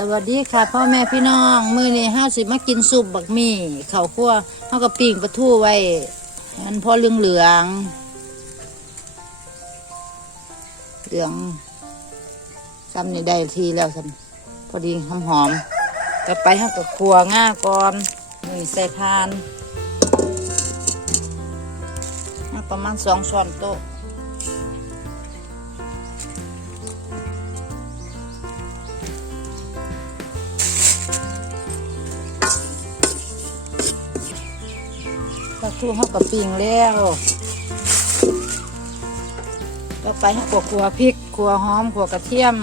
สวัสดีค่ะพ่อแม่พี่น้องมื้อนี้ห้าสิมากินซุปบักหมี่ข้าวคั่วเฮาก็ปิ้งปลาทูไว้มันพอเหลืองเหลืองเหลืองซ้ำนี่ได้ทีแล้วซ้ำพอดีหอมหอมๆต่อไปเฮาก็คั่วง่าก่อนนี่ใส่ทานประมาณสองช้อนโต๊ะ ทูเขากับปิงแล้วต่อไปให้ขัวขัวพริกขัวหอมขัวกระเทียม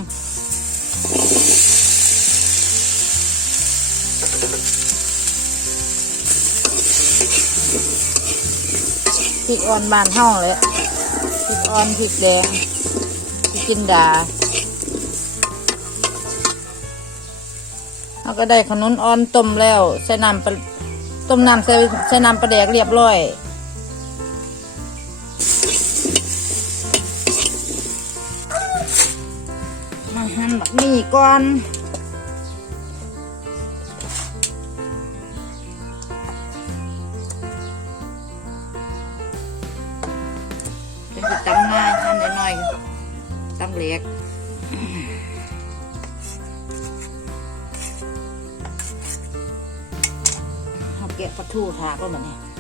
พริกอ่อนบานเท่าเลยพริกอ่อนพริกแดงพริกกินดาเราก็ได้ขนุนอ่อนต้มแล้ว ใส่น้ำปลา ต้มน้ำใส่ใส่น้ำปลาแดกเรียบร้อยมาหั่นบักหมี่ก่อนเป็นตำง่าหั่นหน่อยๆตำเล็ก ปลาทูทากก็เหมือนนี้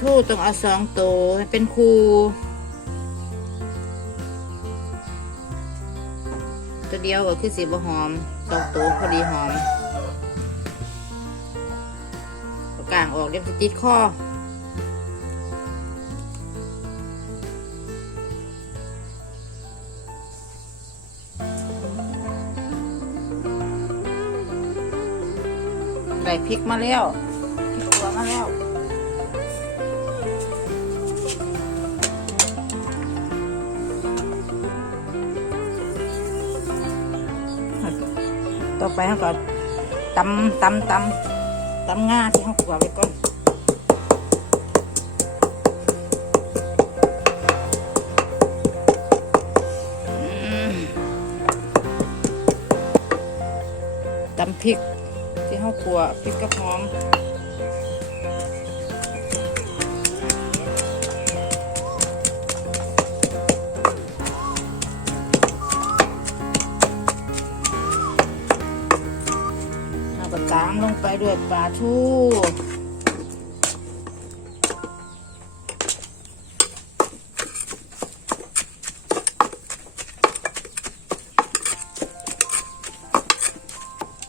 ทูต้องเอาสองโตวให้เป็นคูตัวเดียวก็คือสีบหอมสองโตวพอดีหอมเอากลางออกเดี๋ยวจะติดคอใส่พริกมาแล้ว ต่อไปเขาก็ตำตำตำตำง่าที่เขาขวไว้ก่อนตำพริกที่เขาขัวพริกกระหอม ลงไปด้วยปลาทู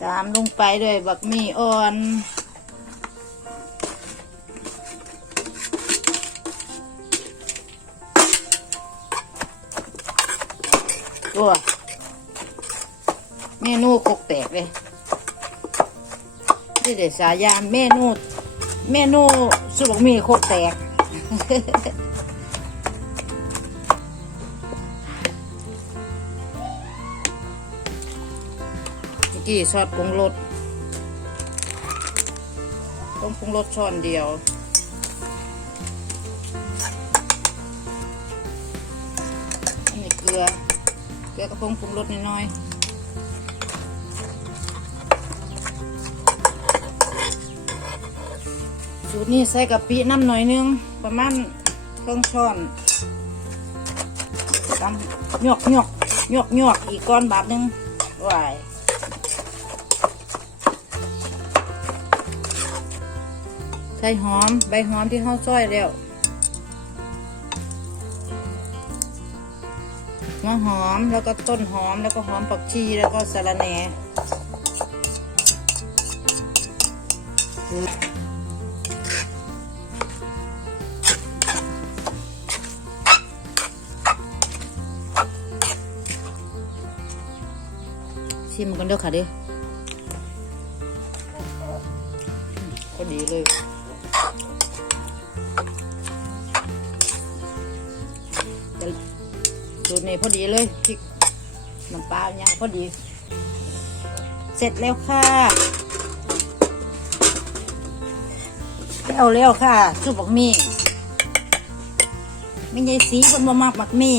ตามลงไปด้วยบักหมี่อ่อนตัวเมนูคกแตกเลย นี่เด็ดสายามเมนูเมนูสุกมีโคแตกเมื่อกี้ซอสปรุงรสต้องปรุงรสช้อนเดียวนนี้เกลือ เกลือกระพงปรุงรสน้อยๆ สูตรนี้ใส่กะปิน้ำหน่อยนึง ประมาณเครื่องช้อนตำหยอกหยอกหยอกหยอกอีกก้อนบาทหนึงวายใส่หอมใบหอมที่เขาซอยแล้วหัวหอมแล้วก็ต้นหอมแล้วก็หอมผักชีแล้วก็สะระแหน่ ชิมกันเด้อค่ะเดิพอดีเลยสูตรนี้พอดีเลยพริกน้ำปลาเนี่ยพอดี เสร็จแล้วค่ะแล้วแล้วค่ะซุปบักมี่ไม่ใช่สีคนบ่มักบักมี่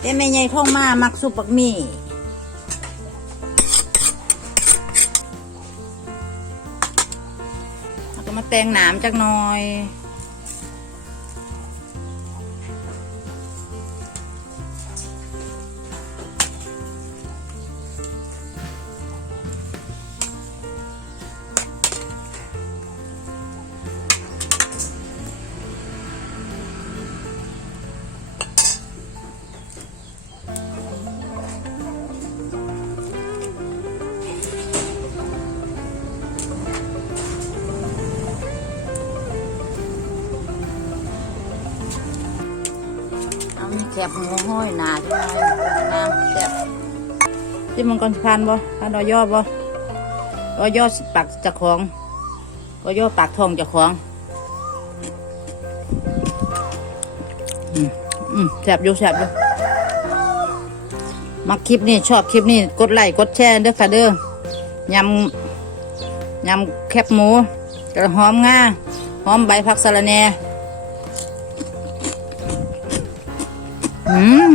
แต่ไม่ใช่ท่องมามักซุปบักมี่ มาแต่งหนามจักหน่อย เอามีแคบหมูห้อยหนาจังเลยน้ำแซ่บที่มันก่อนทานบ่ทานดอยอบ่ดอยอดปากเจะของดอยอดปากทองเจะของอืมอืมแซ่บอยู่แซ่บอยู่มักคลิปนี้ชอบคลิปนี้กดไลค์กดแชร์เด้อค่ะเด้อยำยำแคบหมูกระหอมงาหอมใบผักสะระแหน่ อืม